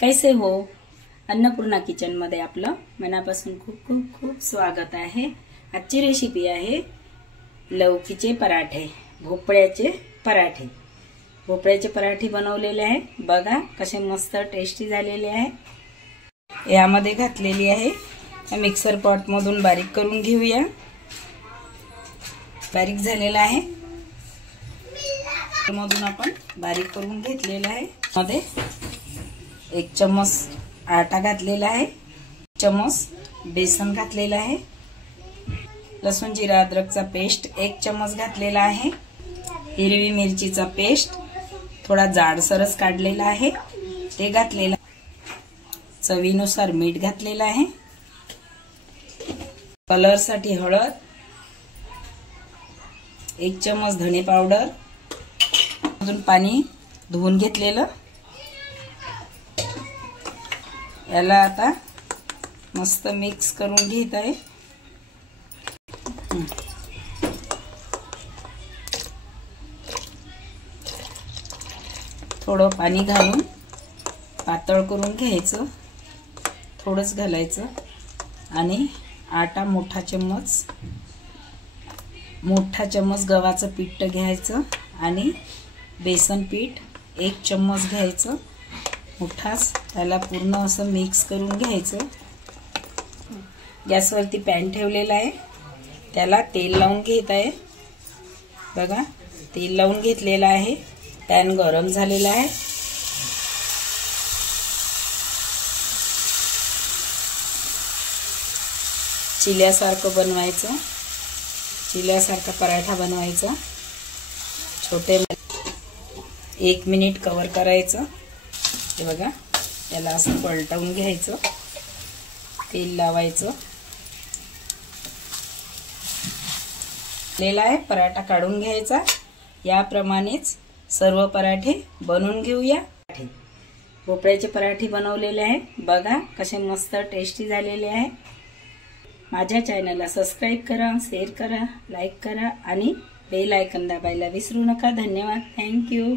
कैसे हो? अन्नपूर्णा किचन मध्ये आपलं मनापासून खूप खूप खूप स्वागत आहे। आजची रेसिपी आहे लौकीचे पराठे, भोपळ्याचे पराठे। भोपळ्याचे पराठे बनवलेले आहे, बघा कसे मस्त टेस्टी झालेले आहे। यामध्ये घातलेली आहे मिक्सर पॉट मधून बारीक करून घेऊया। बारीक झालेला आहे, मधून आपण बारीक करून घेतलेला आहे। मध्ये 1 चम्मच आटा घातलेला आहे, 1 चम्मच बेसन घातलेला आहे, लसूण जिरा अद्रकचा पेस्ट 1 चम्मच घातलेला आहे, हिरवी मिरचीचा पेस्ट थोडा जाडसरच काढलेला आहे ते घातलेला, चवीनुसार मीठ घातलेला आहे, कलर साठी हळद, 1 चम्मच धणे पावडर, अजून पाणी धुवून घेतलेलं। याला आता मस्त मिक्स करून घेत आहे। थोडं पाणी घालून पातळ करून घ्यायचं, थोडंच घालायचं आणि आटा मोठा चम्मच गव्हाचं पीठ घ्यायचं आणि बेसन पीठ 1 चम्मच घ्यायचं मोठाच, त्याला पूर्ण असं मिक्स करून घ्यायचं। गॅसवरती पॅन ठेवलेला आहे, त्याला तेल लावून घेत आहे। बघा तेल लावून घेतलेला आहे, पॅन गरम झालेला आहे। चिल्यासारखं बनवायचं, चिल्यासारखा पराठा बनवायचा। छोटे 1 मिनिट कव्हर करायचं। हे बघा याला असं पलटवून घ्यायचं, तेल लावायचं। लेला आहे पराठा काढून घ्यायचा। याप्रमाणेच सर्व पराठे बनवून घेऊया। भोपळ्याचे पराठे बनवलेले आहे, बघा कसे मस्त टेस्टी झालेले आहे। माझ्या चॅनलला सबस्क्राइब करा, शेअर करा, लाईक करा आणि बेल आयकॉन दाबायला विसरू नका। धन्यवाद, थँक यू।